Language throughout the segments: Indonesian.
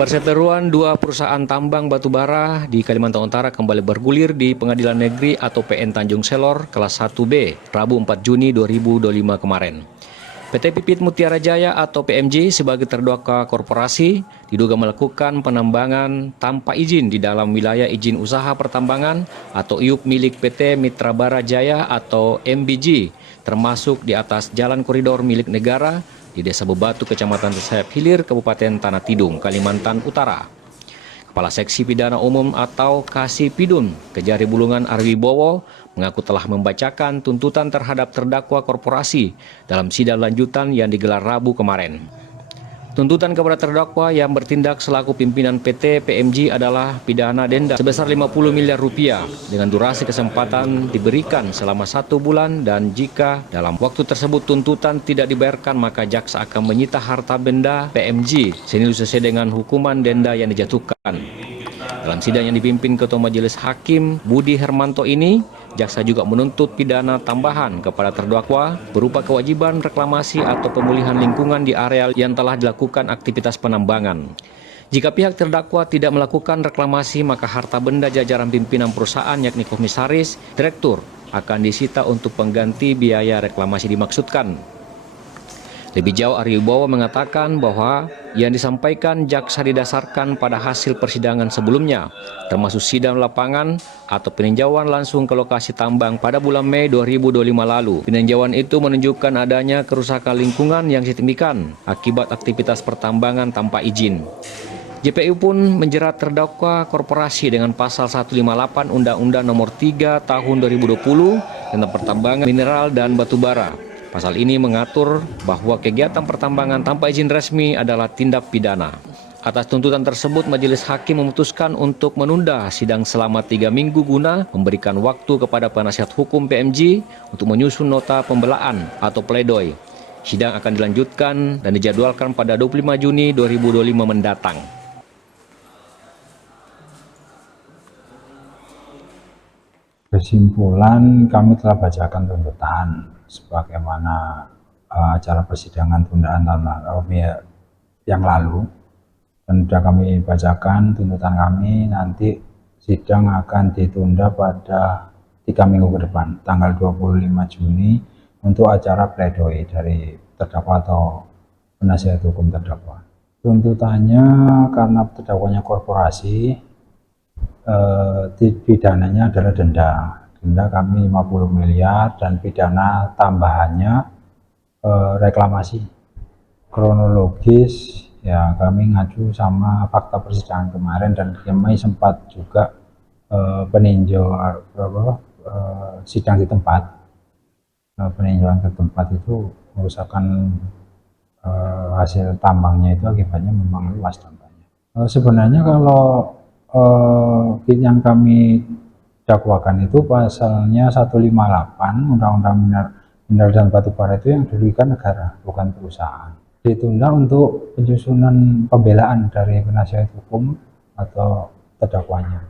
Perseteruan dua perusahaan tambang batubara di Kalimantan Utara kembali bergulir di Pengadilan Negeri atau PN Tanjung Selor kelas 1B, Rabu 4 Juni 2025 kemarin. PT Pipit Mutiara Jaya atau PMJ sebagai terdakwa korporasi diduga melakukan penambangan tanpa izin di dalam wilayah izin usaha pertambangan atau IUP milik PT Mitra Bara Jaya atau MBG, termasuk di atas jalan koridor milik negara di Desa Bebatu, Kecamatan Sayap Hilir, Kabupaten Tanah Tidung, Kalimantan Utara. Kepala Seksi Pidana Umum atau Kasipidum, Kejari Bulungan Arwibowo, mengaku telah membacakan tuntutan terhadap terdakwa korporasi dalam sidang lanjutan yang digelar Rabu kemarin. Tuntutan kepada terdakwa yang bertindak selaku pimpinan PT PMG adalah pidana denda sebesar 50 miliar rupiah dengan durasi kesempatan diberikan selama 1 bulan, dan jika dalam waktu tersebut tuntutan tidak dibayarkan maka jaksa akan menyita harta benda PMG senilai sesuai dengan hukuman denda yang dijatuhkan. Dalam sidang yang dipimpin Ketua Majelis Hakim Budi Hermanto ini, jaksa juga menuntut pidana tambahan kepada terdakwa berupa kewajiban reklamasi atau pemulihan lingkungan di areal yang telah dilakukan aktivitas penambangan. Jika pihak terdakwa tidak melakukan reklamasi, maka harta benda jajaran pimpinan perusahaan yakni komisaris, direktur akan disita untuk pengganti biaya reklamasi dimaksudkan. Lebih jauh, Arwibowo mengatakan bahwa yang disampaikan jaksa didasarkan pada hasil persidangan sebelumnya, termasuk sidang lapangan atau peninjauan langsung ke lokasi tambang pada bulan Mei 2025 lalu. Peninjauan itu menunjukkan adanya kerusakan lingkungan yang signifikan akibat aktivitas pertambangan tanpa izin. JPU pun menjerat terdakwa korporasi dengan pasal 158 Undang-Undang Nomor 3 Tahun 2020 tentang pertambangan mineral dan batubara. Pasal ini mengatur bahwa kegiatan pertambangan tanpa izin resmi adalah tindak pidana. Atas tuntutan tersebut, Majelis Hakim memutuskan untuk menunda sidang selama 3 minggu guna memberikan waktu kepada penasihat hukum PMG untuk menyusun nota pembelaan atau pledoi. Sidang akan dilanjutkan dan dijadwalkan pada 25 Juni 2025 mendatang. Kesimpulan, kami telah bacakan tuntutan sebagaimana acara persidangan tundaan tahun yang lalu, dan sudah kami bacakan tuntutan kami. Nanti sidang akan ditunda pada 3 minggu ke depan, tanggal 25 Juni untuk acara pledoi dari terdakwa atau penasihat hukum terdakwa. Tuntutannya karena terdakwanya korporasi, pidananya adalah denda kami 50 miliar dan pidana tambahannya reklamasi. Kronologis ya, kami ngaju sama fakta persidangan kemarin, dan kami sempat juga sidang di tempat. Peninjauan ke tempat itu merusakan hasil tambangnya, itu akibatnya memang luas tambangnya. Sebenarnya kalau yang kami dakwakan itu pasalnya 158 Undang-Undang Mineral dan Batubara, itu yang dirugikan negara, bukan perusahaan. Ditunda untuk penyusunan pembelaan dari penasihat hukum atau terdakwanya.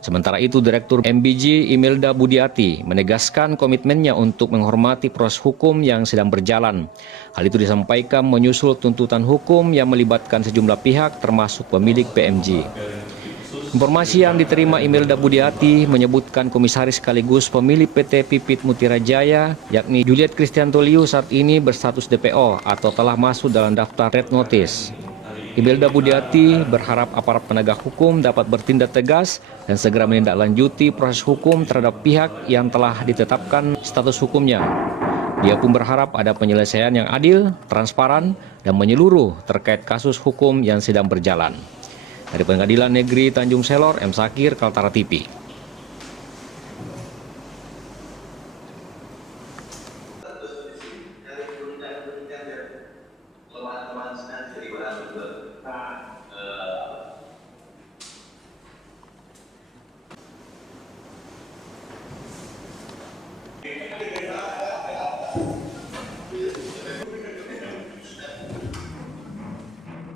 Sementara itu, Direktur MBG Imelda Budiati menegaskan komitmennya untuk menghormati proses hukum yang sedang berjalan. Hal itu disampaikan menyusul tuntutan hukum yang melibatkan sejumlah pihak termasuk pemilik PMG. Informasi yang diterima Imelda Budiati menyebutkan komisaris sekaligus pemilik PT Pipit Mutiara Jaya yakni Juliet Kristiantoliu saat ini berstatus DPO atau telah masuk dalam daftar red notice. Imelda Budiati berharap aparat penegak hukum dapat bertindak tegas dan segera menindaklanjuti proses hukum terhadap pihak yang telah ditetapkan status hukumnya. Dia pun berharap ada penyelesaian yang adil, transparan, dan menyeluruh terkait kasus hukum yang sedang berjalan. Dari Pengadilan Negeri Tanjung Selor, M. Sakir, Kaltara TV.